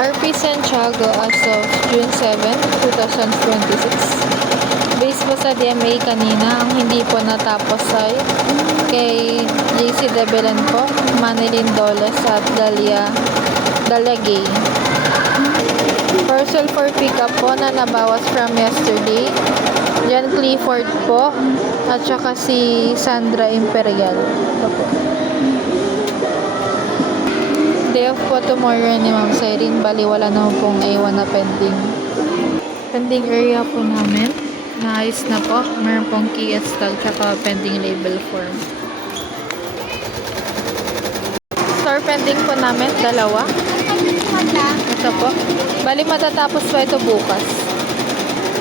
RP Santiago as of June 7, 2026. Based po sa DMA kanina, ang hindi po natapos ay kay JC Debelan po, Manilyn Doles at Dalia Gay. Parcel for pickup po na nabawas from yesterday. Jan Clifford po at saka si Sandra Imperial. Ito po. Day off po tomorrow ni Ma'am Cyrene. Bali wala naman pong A1 na pending. Pending area po namin. Naayos na po. Meron pong key tag tsaka pending label form. Store pending po namin, dalawa. Ito po. Bali matatapos po ito bukas.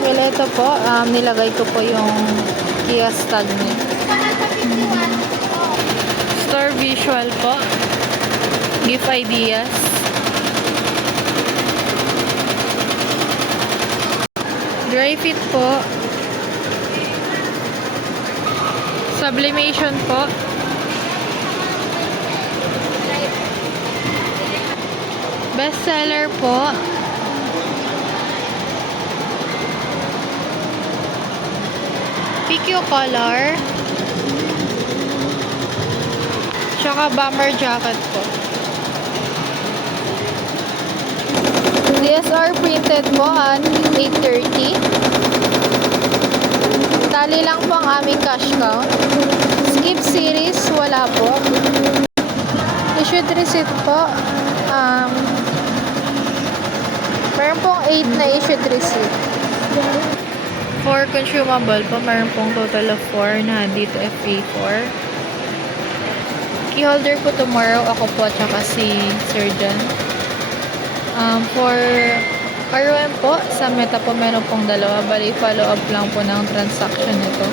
Well, ito po, nilagay ko po yung key tag niya. Store visual po. Give ideas. Dry fit po. Sublimation po. Bestseller po. PQ color. Tsaka bomber jacket po. DSR printed po at 8:30. Tali lang po ang aming cash count. Skip series, wala po. Issued receipt po. Meron pong 8 na issued receipt. For consumable po, meron pong total of 4 na dito FA4. Key holder po tomorrow, ako po at saka si Surgeon. For ROM po, sa Meta po meron pong dalawa. Bali, follow up lang po ng transaction nito.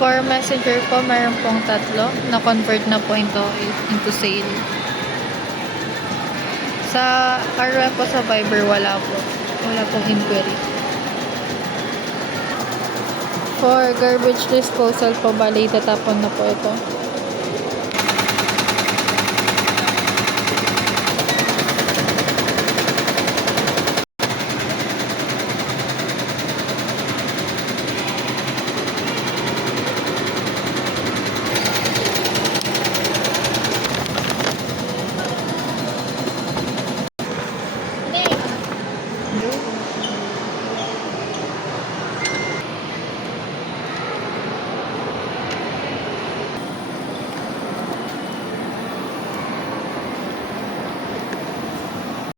For Messenger po, meron pong tatlo. Na-convert na po into sale. Sa ROM po sa Viber, wala po. Wala pong inquiry. For garbage disposal po, bali, tatapon na po ito.